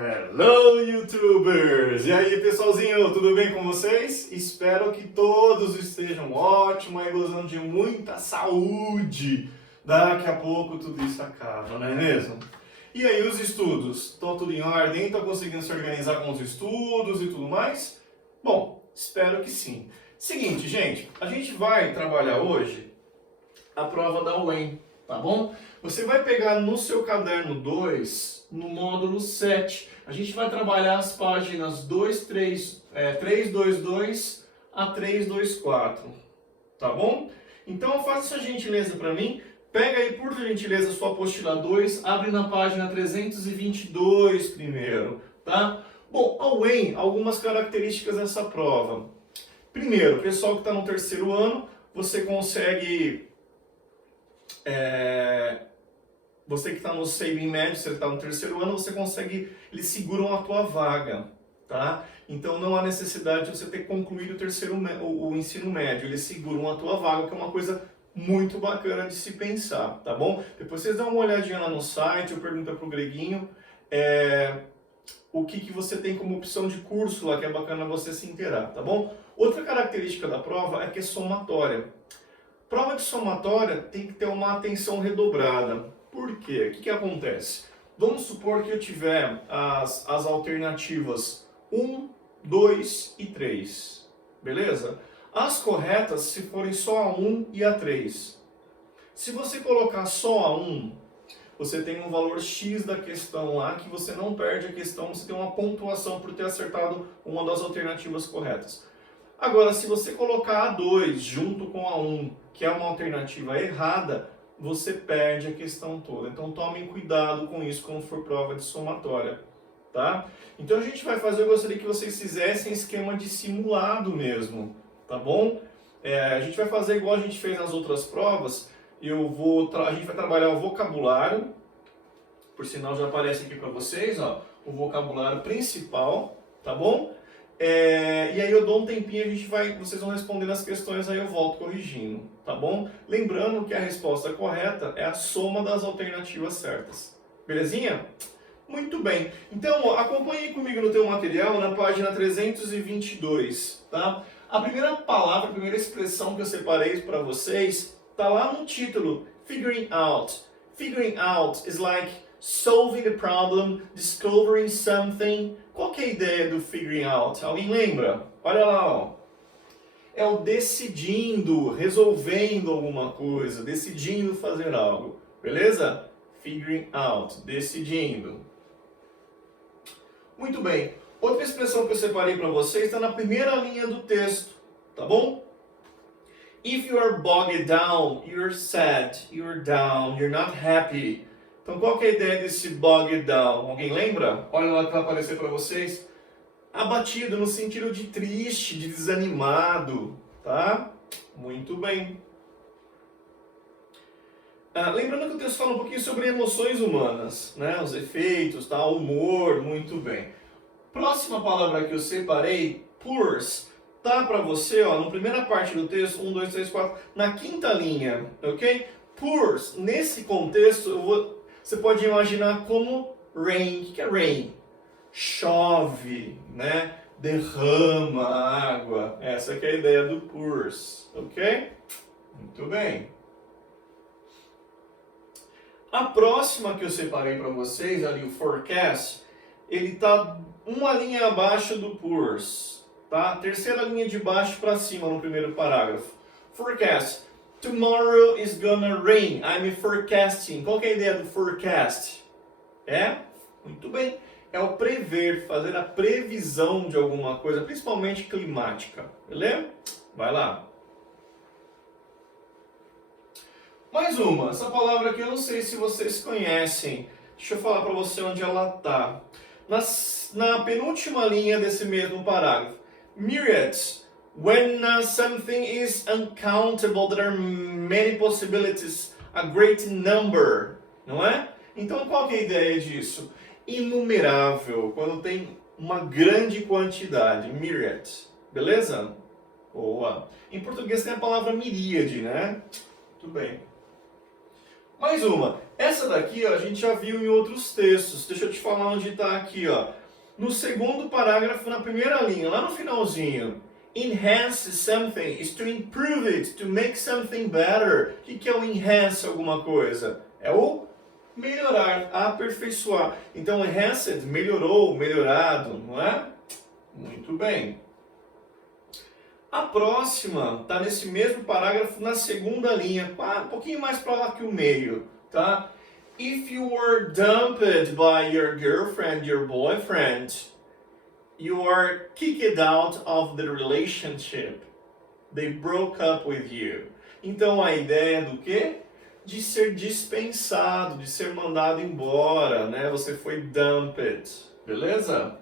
Hello, YouTubers! E aí, pessoalzinho, tudo bem com vocês? Espero que todos estejam ótimos e gozando de muita saúde. Daqui a pouco tudo isso acaba, não é mesmo? E aí, os estudos? Estão tudo em ordem? Estão conseguindo se organizar com os estudos e tudo mais? Bom, espero que sim. Seguinte, gente, a gente vai trabalhar hoje a prova da UEM, tá bom? Você vai pegar no seu caderno 2, no módulo 7, a gente vai trabalhar as páginas 322 a 324, tá bom? Então faça essa gentileza para mim, pega aí por gentileza a sua apostila 2, abre na página 322 primeiro, tá? Bom, a UEM, algumas características dessa prova. Primeiro, pessoal que está no terceiro ano, você consegue... Você que está no SEIB médio, você está no terceiro ano, você consegue, eles seguram a tua vaga, tá? Então não há necessidade de você ter concluído o ensino médio, eles seguram a tua vaga, que é uma coisa muito bacana de se pensar, tá bom? Depois vocês dão uma olhadinha lá no site, eu pergunto para o Greguinho, o que você tem como opção de curso lá, que é bacana você se inteirar, tá bom? Outra característica da prova é que é somatória. Prova de somatória tem que ter uma atenção redobrada. Por quê? O que acontece? Vamos supor que eu tiver as alternativas 1, 2 e 3. Beleza? As corretas se forem só a 1 e a 3. Se você colocar só a 1, você tem um valor X da questão lá que você não perde a questão, você tem uma pontuação por ter acertado uma das alternativas corretas. Agora, se você colocar a 2 junto com a 1, que é uma alternativa errada, você perde a questão toda. Então tomem cuidado com isso quando for prova de somatória, tá? Então a gente vai fazer, eu gostaria que vocês fizessem esquema de simulado mesmo, tá bom? A gente vai fazer igual a gente fez nas outras provas, a gente vai trabalhar o vocabulário, por sinal já aparece aqui para vocês, ó, o vocabulário principal, tá bom? E aí eu dou um tempinho, vocês vão respondendo as questões, aí eu volto corrigindo, tá bom? Lembrando que a resposta correta é a soma das alternativas certas. Belezinha? Muito bem. Então, acompanhe comigo no teu material, na página 322, tá? A primeira palavra, a primeira expressão que eu separei para vocês, tá lá no título, figuring out. Figuring out is like solving the problem, discovering something. Qual que é a ideia do figuring out? Alguém lembra? Olha lá, ó. É o decidindo, resolvendo alguma coisa, decidindo fazer algo. Beleza? Figuring out, decidindo. Muito bem. Outra expressão que eu separei para vocês está na primeira linha do texto, tá bom? If you are bogged down, you're sad, you're down, you're not happy. Então, qual que é a ideia desse bogged down? Alguém lembra? Olha lá que vai aparecer para vocês. Abatido, no sentido de triste, de desanimado, tá? Muito bem. Lembrando que o texto fala um pouquinho sobre emoções humanas, né? Os efeitos, tá? Humor, muito bem. Próxima palavra que eu separei, poors. Tá para você, ó, na primeira parte do texto, 1, 2, 3, 4, na quinta linha, ok? Pours, nesse contexto, você pode imaginar como rain. O que é rain? Chove, né? Derrama água. Essa que é a ideia do pours, ok? Muito bem. A próxima que eu separei para vocês, ali o forecast, ele está uma linha abaixo do pours, tá? Terceira linha de baixo para cima no primeiro parágrafo. Forecast. Tomorrow is gonna rain. I'm forecasting. Qual que é a ideia do forecast? Muito bem. É o prever, fazer a previsão de alguma coisa, principalmente climática. Beleza? Vai lá. Mais uma. Essa palavra aqui eu não sei se vocês conhecem. Deixa eu falar para você onde ela está. Na penúltima linha desse mesmo parágrafo. Myriads. When something is uncountable, there are many possibilities, a great number, não é? Então qual que é a ideia disso? Inumerável, quando tem uma grande quantidade, myriad, beleza? Boa. Em português tem a palavra miríade, né? Muito bem. Mais uma. Essa daqui, ó, a gente já viu em outros textos. Deixa eu te falar onde está aqui, ó. No segundo parágrafo, na primeira linha, lá no finalzinho. Enhance something is to improve it, to make something better. O que é o enhance alguma coisa? É o melhorar, aperfeiçoar. Então, enhanced, melhorou, melhorado, não é? Muito bem. A próxima está nesse mesmo parágrafo, na segunda linha, um pouquinho mais para lá que o meio, tá? If you were dumped by your girlfriend, your boyfriend, you are kicked out of the relationship. They broke up with you. Então a ideia do quê? De ser dispensado, de ser mandado embora, né? Você foi dumped, beleza?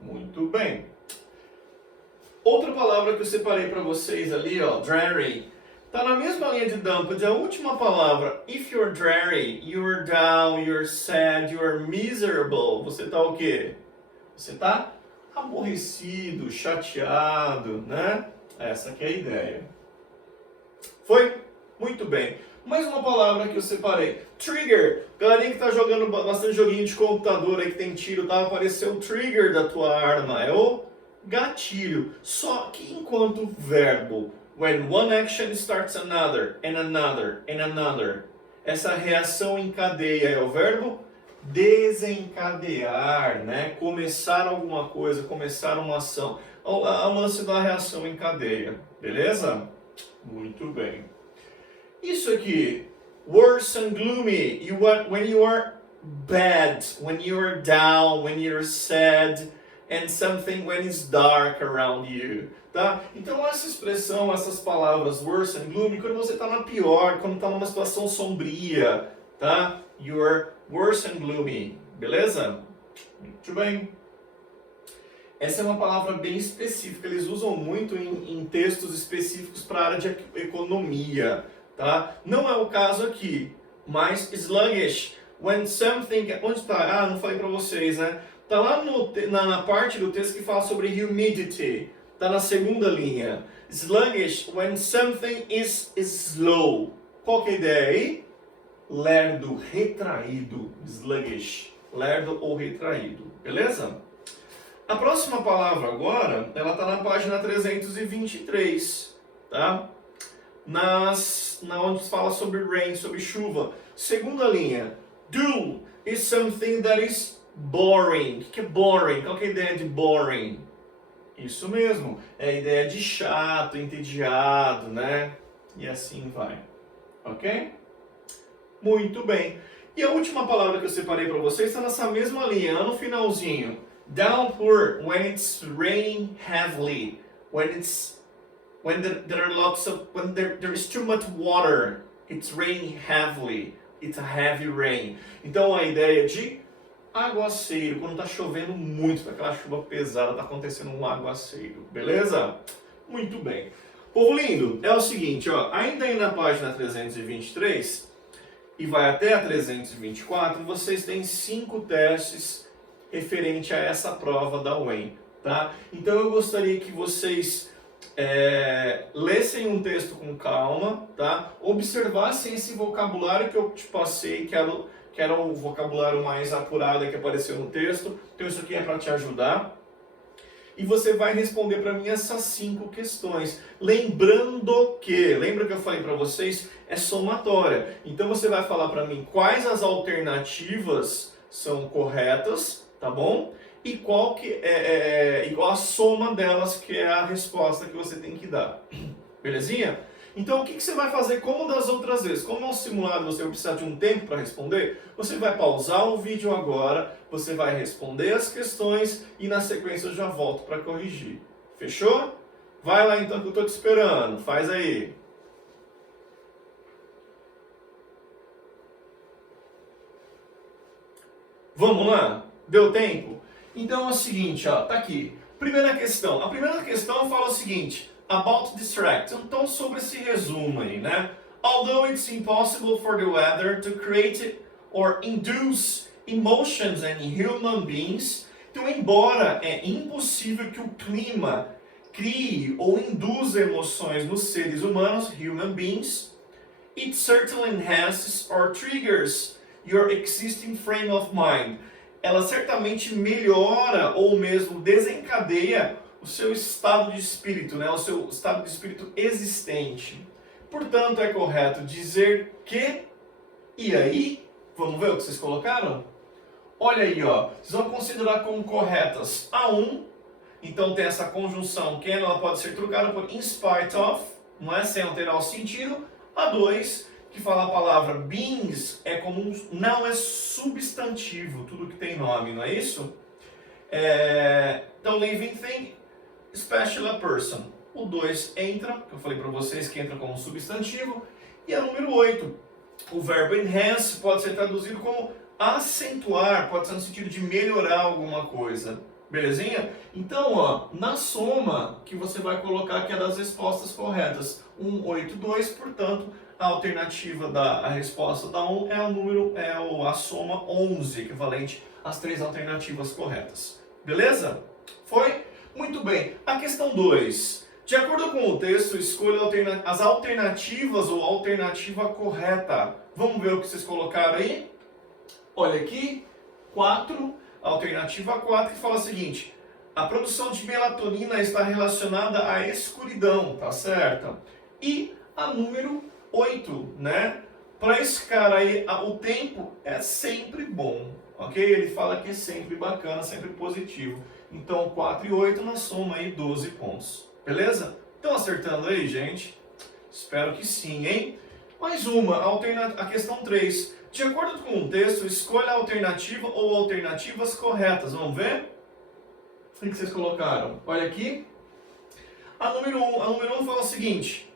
Muito bem. Outra palavra que eu separei para vocês ali, ó, dreary. Tá na mesma linha de dumped, a última palavra. If you're dreary, you're down, you're sad, you're miserable. Você tá o quê? Você tá aborrecido, chateado, né? Essa que é a ideia. Foi? Muito bem. Mais uma palavra que eu separei. Trigger. Galerinha que tá jogando bastante joguinho de computador aí que tem tiro, tá? Apareceu o trigger da tua arma. É o gatilho. Só que enquanto verbo. When one action starts another, and another, and another. Essa reação em cadeia é o verbo desencadear, né? Começar alguma coisa, começar uma ação. O lance da reação em cadeia. Beleza? Muito bem. Isso aqui, worse and gloomy, when you are bad, when you are down, when you're sad, and something when it's dark around you, tá? Então essa expressão, essas palavras worse and gloomy, quando você está na pior, quando está numa situação sombria, tá? You are worse and gloomy, beleza? Muito bem. Essa é uma palavra bem específica, eles usam muito em textos específicos para a área de economia. Tá? Não é o caso aqui, mas sluggish, when something... Onde está? Ah, não falei para vocês, né? Está lá na parte do texto que fala sobre humidity. Está na segunda linha. Sluggish, when something is slow. Qual que é a ideia aí? Lerdo, retraído. Sluggish, lerdo ou retraído. Beleza? A próxima palavra agora, ela está na página 323, tá? Onde se fala sobre rain, sobre chuva. Segunda linha. Dull is something that is boring. O que é boring? Qual que é a ideia de boring? Isso mesmo. É a ideia de chato, entediado, né? E assim vai. Ok? Muito bem. E a última palavra que eu separei para vocês está nessa mesma linha, lá no finalzinho. Downpour, when it's raining heavily. When there is too much water, it's raining heavily. It's a heavy rain. Então a ideia de aguaceiro, quando está chovendo muito, aquela chuva pesada, está acontecendo um aguaceiro, beleza? Muito bem. Povo lindo, é o seguinte, ó, ainda aí na página 323 e vai até a 324, vocês têm 5 testes referente a essa prova da UEM, tá? Então eu gostaria que vocês lessem um texto com calma, tá? Observassem esse vocabulário que eu te passei, que era o vocabulário mais apurado que apareceu no texto. Então isso aqui é para te ajudar. E você vai responder para mim essas 5 questões. Lembrando que, lembra que eu falei para vocês, é somatória. Então você vai falar para mim quais as alternativas são corretas, tá bom? E qual a soma delas que é a resposta que você tem que dar. Belezinha? Então o que você vai fazer como das outras vezes? Como é um simulado, você vai precisar de um tempo para responder, você vai pausar o vídeo agora, você vai responder as questões e na sequência eu já volto para corrigir. Fechou? Vai lá então que eu estou te esperando. Faz aí. Vamos lá? Deu tempo? Então é o seguinte, ó, tá aqui. Primeira questão. A primeira questão fala o seguinte, about distract. Então sobre esse resumo aí, né? Although it's impossible for the weather to create or induce emotions in human beings. Então, embora é impossível que o clima crie ou induza emoções nos seres humanos, human beings, It certainly enhances or triggers your existing frame of mind. Ela certamente melhora ou mesmo desencadeia o seu estado de espírito, né? O seu estado de espírito existente. Portanto, é correto dizer que... E aí? Vamos ver o que vocês colocaram? Olha aí, ó. Vocês vão considerar como corretas a 1. Então tem essa conjunção can, ela pode ser trocada por in spite of, não é? Sem alterar o sentido. A 2, que fala a palavra beings, é comum, não é substantivo, tudo que tem nome, não é isso? Então, living thing, especially a person. O 2 entra, que eu falei para vocês que entra como substantivo. E a número 8, o verbo enhance pode ser traduzido como acentuar, pode ser no sentido de melhorar alguma coisa. Belezinha? Então, ó, na soma que você vai colocar que é das respostas corretas. 1, 8, 2, portanto, a alternativa a resposta da 1 a soma 11, equivalente às 3 alternativas corretas. Beleza? Foi? Muito bem. A questão 2. De acordo com o texto, escolha as alternativas ou alternativa correta. Vamos ver o que vocês colocaram aí? Olha aqui, 4. Alternativa 4, que fala o seguinte: a produção de melatonina está relacionada à escuridão, tá certo? E a número 8, né? Para esse cara aí, o tempo é sempre bom, ok? Ele fala que é sempre bacana, sempre positivo. Então, 4 e 8 na soma aí, 12 pontos. Beleza? Estão acertando aí, gente? Espero que sim, hein? Mais uma, a questão 3. De acordo com o texto, escolha a alternativa ou alternativas corretas. Vamos ver? O que vocês colocaram? Olha aqui. A número 1 fala o seguinte: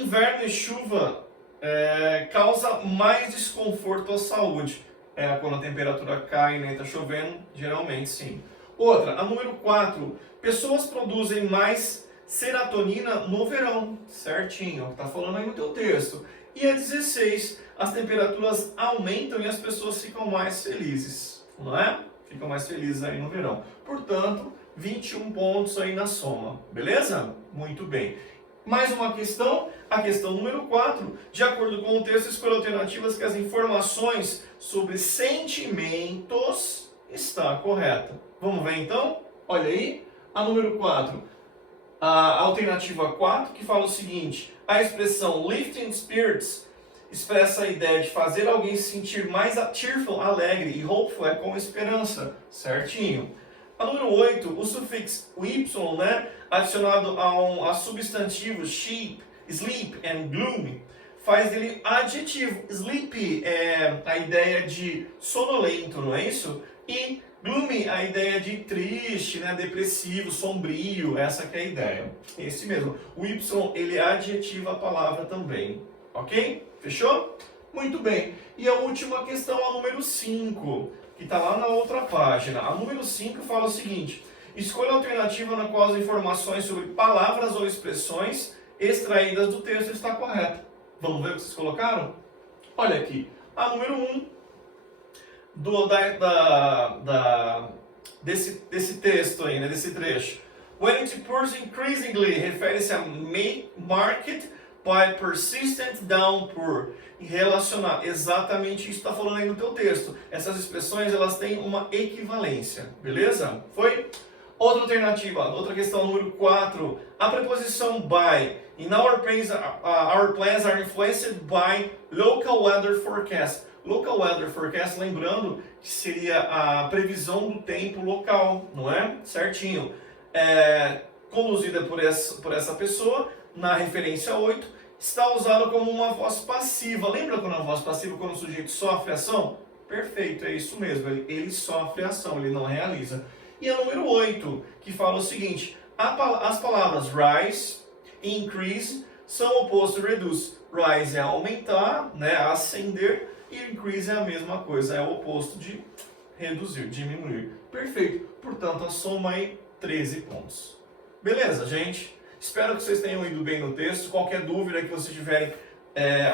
inverno e chuva causa mais desconforto à saúde. Quando a temperatura cai, né, está chovendo, geralmente sim. Outra, a número 4. Pessoas produzem mais serotonina no verão. Certinho, é o que está falando aí no teu texto. E a 16, as temperaturas aumentam e as pessoas ficam mais felizes, não é? Ficam mais felizes aí no verão. Portanto, 21 pontos aí na soma, beleza? Muito bem. Mais uma questão, a questão número 4. De acordo com o texto, escolha alternativas que as informações sobre sentimentos está correta. Vamos ver então? Olha aí, a número 4. A alternativa 4, que fala o seguinte: a expressão lifting spirits expressa a ideia de fazer alguém se sentir mais cheerful, alegre, e hopeful é com esperança. Certinho. A número 8, o sufixo y, né, adicionado a substantivos sheep, sleep and gloomy, faz dele adjetivo. Sleepy é a ideia de sonolento, não é isso? E gloomy, a ideia de triste, né, depressivo, sombrio, essa que é a ideia. Esse mesmo. O Y, ele adjetiva a palavra também. Ok? Fechou? Muito bem. E a última questão, a número 5, que está lá na outra página. A número 5 fala o seguinte: escolha a alternativa na qual as informações sobre palavras ou expressões extraídas do texto está correta. Vamos ver o que vocês colocaram? Olha aqui. A número 1. Desse texto aí, né, desse trecho. When it occurs increasingly, refere-se a marked by persistent downpour. Relacionar, exatamente isso está falando aí no teu texto. Essas expressões, elas têm uma equivalência, beleza? Foi? Outra alternativa, outra questão, número 4. A preposição by. In our plans are influenced by local weather forecast. Local weather forecast, lembrando que seria a previsão do tempo local, não é? Certinho. Conduzida por essa pessoa, na referência 8, está usado como uma voz passiva. Lembra quando a voz passiva, quando o sujeito sofre ação? Perfeito, é isso mesmo. Ele sofre ação, ele não realiza. E a número 8, que fala o seguinte: as palavras rise e increase são oposto a reduce. Rise é aumentar, né, ascender. E increase é a mesma coisa, é o oposto de reduzir, diminuir. Perfeito. Portanto, a soma aí, 13 pontos. Beleza, gente? Espero que vocês tenham ido bem no texto. Qualquer dúvida que vocês tiverem,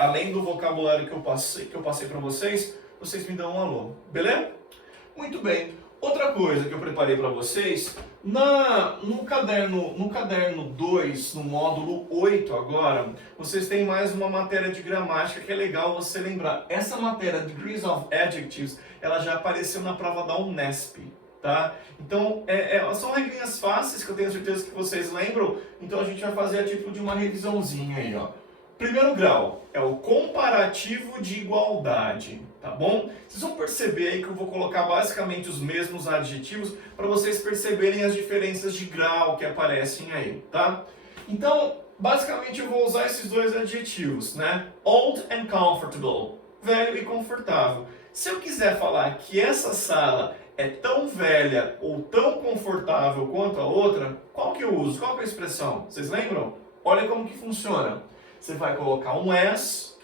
além do vocabulário que eu passei para vocês me dão um alô. Beleza? Muito bem. Outra coisa que eu preparei para vocês, no caderno 2, no módulo 8 agora, vocês têm mais uma matéria de gramática que é legal você lembrar. Essa matéria, Degrees of Adjectives, ela já apareceu na prova da Unesp, tá? Então, são regrinhas fáceis que eu tenho certeza que vocês lembram, então a gente vai fazer a título de uma revisãozinha aí, ó. Primeiro grau é o comparativo de igualdade, tá bom? Vocês vão perceber aí que eu vou colocar basicamente os mesmos adjetivos para vocês perceberem as diferenças de grau que aparecem aí, tá? Então, basicamente eu vou usar esses dois adjetivos, né? Old and comfortable, velho e confortável. Se eu quiser falar que essa sala é tão velha ou tão confortável quanto a outra, qual que eu uso? Qual que é a expressão? Vocês lembram? Olha como que funciona. Você vai colocar um as,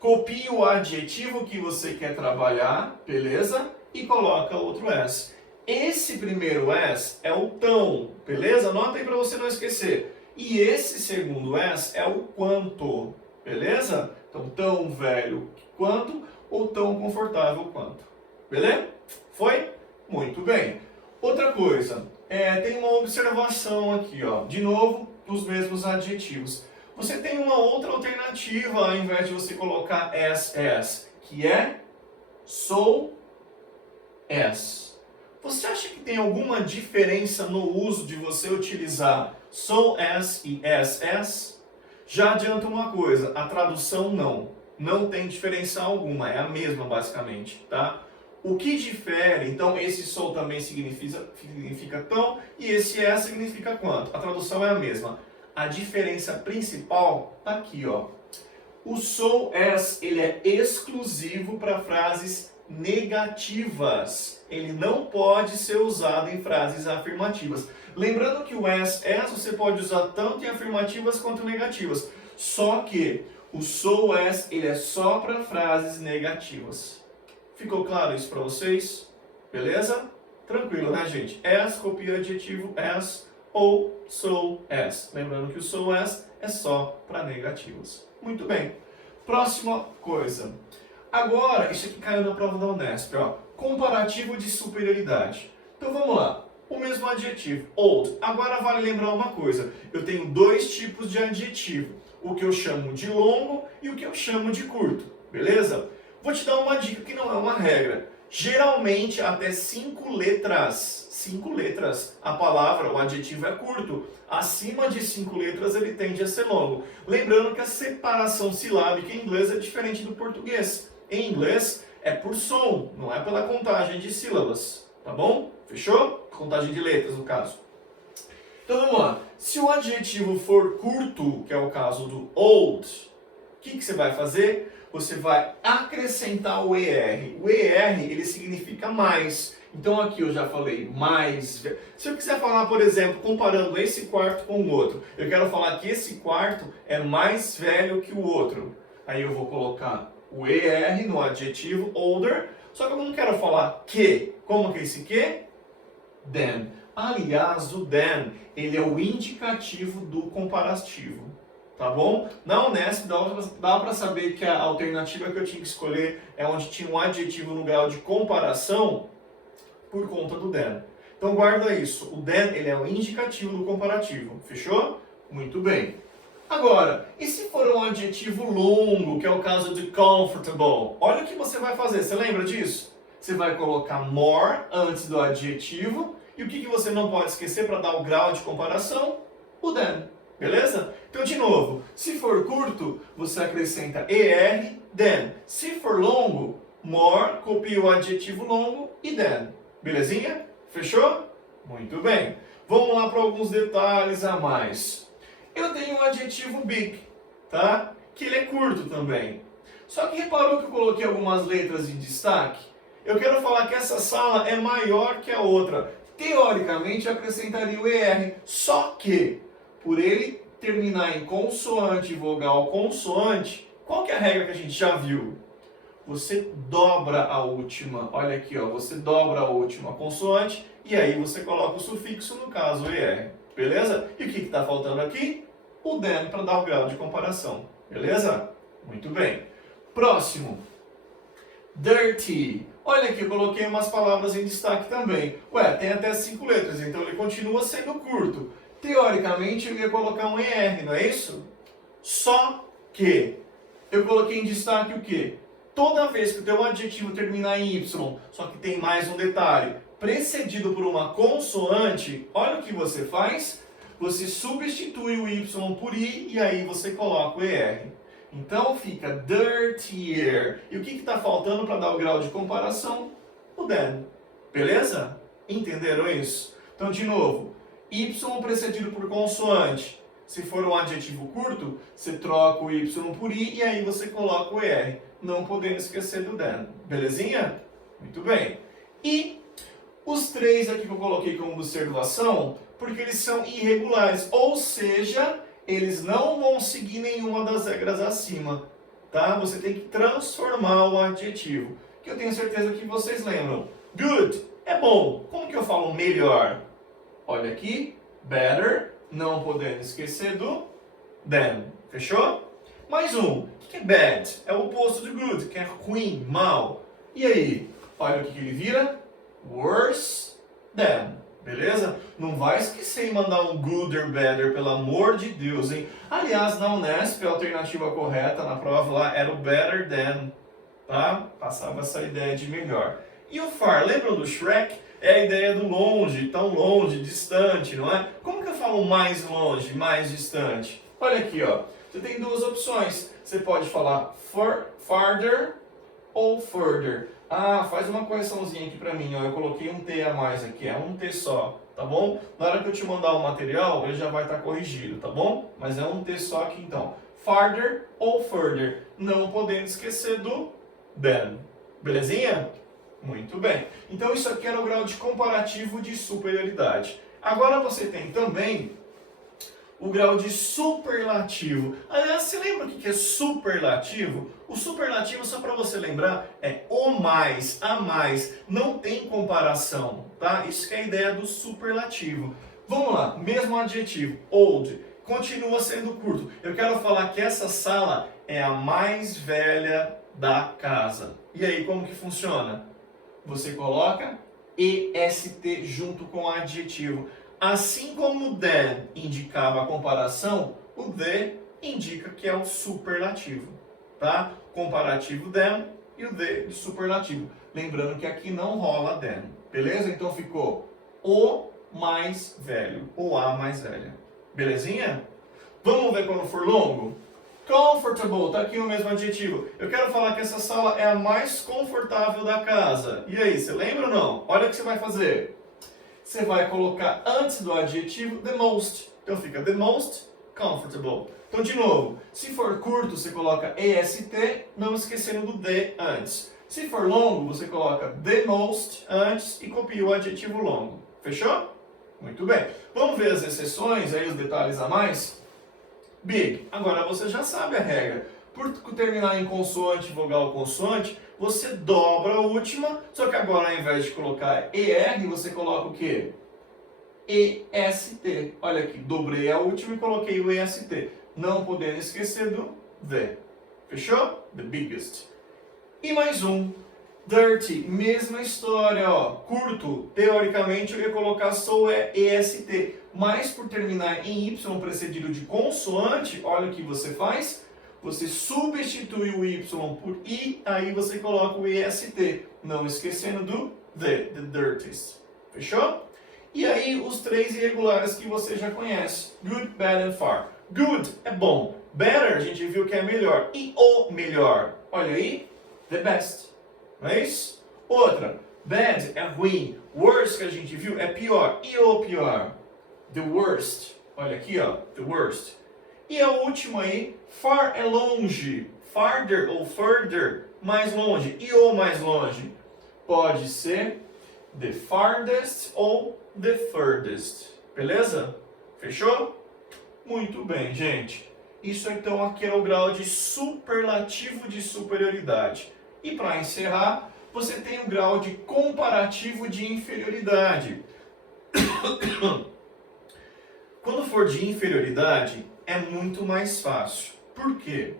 copie o adjetivo que você quer trabalhar, beleza? E coloca outro as. Esse primeiro as é o tão, beleza? Anota aí para você não esquecer. E esse segundo as é o quanto, beleza? Então, tão velho quanto ou tão confortável quanto. Beleza? Foi? Muito bem. Outra coisa, tem uma observação aqui, ó. De novo, dos mesmos adjetivos. Você tem uma outra alternativa ao invés de você colocar as, que é so as. Você acha que tem alguma diferença no uso de você utilizar so as e as? Já adianta uma coisa, a tradução não tem diferença alguma, é a mesma basicamente, tá? O que difere, então esse so também significa tão e esse as significa quanto. A tradução é a mesma. A diferença principal está aqui, ó. O so as, ele é exclusivo para frases negativas. Ele não pode ser usado em frases afirmativas. Lembrando que o as você pode usar tanto em afirmativas quanto negativas. Só que o so as, ele é só para frases negativas. Ficou claro isso para vocês? Beleza? Tranquilo, né, gente? As, copia adjetivo as ou so as. Lembrando que o so as é só para negativos. Muito bem. Próxima coisa. Agora, isso aqui caiu na prova da Unesp, ó. Comparativo de superioridade. Então vamos lá. O mesmo adjetivo, old. Agora vale lembrar uma coisa. Eu tenho dois tipos de adjetivo. O que eu chamo de longo e o que eu chamo de curto. Beleza? Vou te dar uma dica que não é uma regra. Geralmente até 5 letras. 5 letras. A palavra, o adjetivo é curto. Acima de 5 letras ele tende a ser longo. Lembrando que a separação silábica em inglês é diferente do português. Em inglês é por som, não é pela contagem de sílabas. Tá bom? Fechou? Contagem de letras, no caso. Então vamos lá. Se o adjetivo for curto, que é o caso do old, o que você vai fazer? Você vai acrescentar o ER. O ER, ele significa mais. Então aqui eu já falei mais. Se eu quiser falar, por exemplo, comparando esse quarto com o outro, eu quero falar que esse quarto é mais velho que o outro. Aí eu vou colocar o ER no adjetivo older, só que eu não quero falar que. Como que é esse que? Than. Aliás, o than, ele é o indicativo do comparativo. Tá bom? Na Unesp dá para saber que a alternativa que eu tinha que escolher é onde tinha um adjetivo no grau de comparação por conta do than. Então guarda isso. O than, ele é o indicativo do comparativo. Fechou? Muito bem. Agora, e se for um adjetivo longo, que é o caso de comfortable? Olha o que você vai fazer. Você lembra disso? Você vai colocar more antes do adjetivo. E o que você não pode esquecer para dar o grau de comparação? O than. Beleza? Então, de novo, se for curto, você acrescenta ER, than. Se for longo, more, copia o adjetivo longo e than. Belezinha? Fechou? Muito bem. Vamos lá para alguns detalhes a mais. Eu tenho um adjetivo big, tá? Que ele é curto também. Só que reparou que eu coloquei algumas letras em destaque? Eu quero falar que essa sala é maior que a outra. Teoricamente, eu acrescentaria o ER. Só que, por ele terminar em consoante, vogal, consoante, qual que é a regra que a gente já viu? Você dobra a última, olha aqui, ó, você dobra a última consoante e aí você coloca o sufixo, no caso, ER. Beleza? E o que está faltando aqui? O than para dar o grau de comparação. Beleza? Muito bem. Próximo. Dirty. Olha aqui, eu coloquei umas palavras em destaque também. Ué, tem até 5 letras, então ele continua sendo curto. Teoricamente, eu ia colocar um ER, não é isso? Só que eu coloquei em destaque o quê? Toda vez que o teu adjetivo terminar em Y, só que tem mais um detalhe, precedido por uma consoante, olha o que você faz. Você substitui o Y por I e aí você coloca o ER. Então fica dirtier. E o que está faltando para dar o grau de comparação? O than. Beleza? Entenderam isso? Então, de novo, Y precedido por consoante. Se for um adjetivo curto, você troca o Y por I e aí você coloca o ER. Não podendo esquecer do than. Belezinha? Muito bem. E os 3 aqui que eu coloquei como observação, porque eles são irregulares, ou seja, eles não vão seguir nenhuma das regras acima, tá? Você tem que transformar o adjetivo, que eu tenho certeza que vocês lembram. Good é bom. Como que eu falo melhor? Olha aqui, better, não podendo esquecer do than. Fechou? Mais um. O que é bad? É o oposto de good, que é ruim, mal. E aí? Olha o que ele vira. Worse than. Beleza? Não vai esquecer de mandar um gooder, better, pelo amor de Deus, hein? Aliás, na Unesp, a alternativa correta na prova lá era o better than, tá? Passava essa ideia de melhor. E o far, lembram do Shrek? É a ideia do longe, tão longe, distante, não é? Como que eu falo mais longe, mais distante? Olha aqui, ó. Você tem 2 opções. Você pode falar farther ou further. Ah, faz uma correçãozinha aqui pra mim, ó. Eu coloquei um T a mais aqui, é um T só, tá bom? Na hora que eu te mandar o material, ele já vai estar corrigido, tá bom? Mas é um T só aqui então. Farther ou further. Não podendo esquecer do than. Belezinha? Muito bem. Então isso aqui era o grau de comparativo de superioridade. Agora você tem também o grau de superlativo. Aliás, você lembra o que é superlativo? O superlativo, só para você lembrar, é o mais, a mais. Não tem comparação, tá? Isso que é a ideia do superlativo. Vamos lá, mesmo adjetivo, old, continua sendo curto. Eu quero falar que essa sala é a mais velha da casa. E aí, como que funciona? Você coloca EST junto com o adjetivo. Assim como o than indicava a comparação, o the indica que é o superlativo, tá? Comparativo than e o the de superlativo. Lembrando que aqui não rola than, beleza? Então ficou o mais velho, ou a mais velha. Belezinha? Vamos ver quando for longo? Comfortable, tá aqui o mesmo adjetivo. Eu quero falar que essa sala é a mais confortável da casa. E aí, você lembra ou não? Olha o que você vai fazer. Você vai colocar antes do adjetivo the most. Então fica the most comfortable. Então, de novo, se for curto, você coloca EST, não esquecendo do the antes. Se for longo, você coloca the most antes e copia o adjetivo longo. Fechou? Muito bem. Vamos ver as exceções, aí os detalhes a mais? Big. Agora você já sabe a regra. Por terminar em consoante, vogal, consoante, você dobra a última, só que agora ao invés de colocar ER, você coloca o quê? EST. Olha aqui, dobrei a última e coloquei o EST. Não podendo esquecer do the. Fechou? The biggest. E mais um. Dirty, mesma história, ó. Curto, teoricamente eu ia colocar só EST, mas por terminar em Y precedido de consoante, olha o que você faz. Você substitui o Y por I, aí você coloca o EST, não esquecendo do the dirtiest. Fechou? E aí os 3 irregulares que você já conhece. Good, bad and far. Good é bom. Better a gente viu que é melhor. E o melhor. Olha aí, the best. Não é isso? Outra, bad é ruim. Worst que a gente viu é pior. E o pior? The worst. Olha aqui, ó, the worst. E a última aí, far é longe. Farther ou further, mais longe. E o mais longe? Pode ser the farthest ou the furthest. Beleza? Fechou? Muito bem, gente. Isso então aqui é o grau de superlativo de superioridade. E para encerrar, você tem o grau de comparativo de inferioridade. Quando for de inferioridade, é muito mais fácil. Por quê?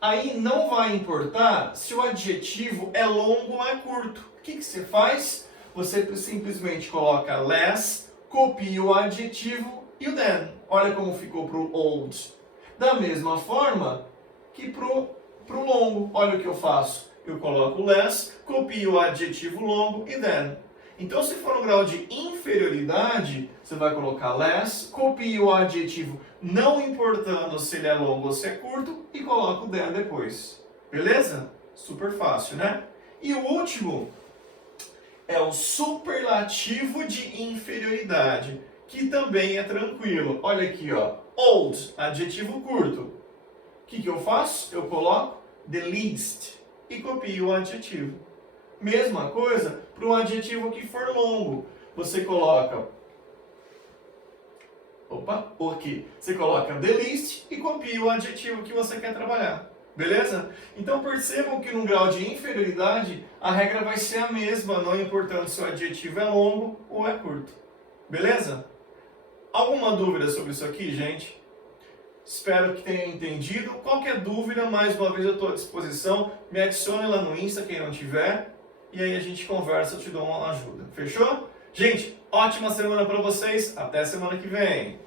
Aí não vai importar se o adjetivo é longo ou é curto. O que você faz? Você simplesmente coloca less, copia o adjetivo e o then. Olha como ficou para o old. Da mesma forma que para o longo. Olha o que eu faço. Eu coloco less, copio o adjetivo longo e then. Então, se for no grau de inferioridade, você vai colocar less, copia o adjetivo, não importando se ele é longo ou se é curto, e coloca o then depois. Beleza? Super fácil, né? E o último é o superlativo de inferioridade, que também é tranquilo. Olha aqui, ó. Old, adjetivo curto. O que eu faço? Eu coloco the least e copio o adjetivo. Mesma coisa para um adjetivo que for longo. Você coloca... aqui. Você coloca the least e copia o adjetivo que você quer trabalhar. Beleza? Então percebam que no grau de inferioridade a regra vai ser a mesma, não importando se o adjetivo é longo ou é curto. Beleza? Alguma dúvida sobre isso aqui, gente? Espero que tenham entendido. Qualquer dúvida, mais uma vez eu estou à disposição. Me adicione lá no Insta, quem não tiver. E aí a gente conversa, eu te dou uma ajuda. Fechou? Gente, ótima semana para vocês. Até semana que vem.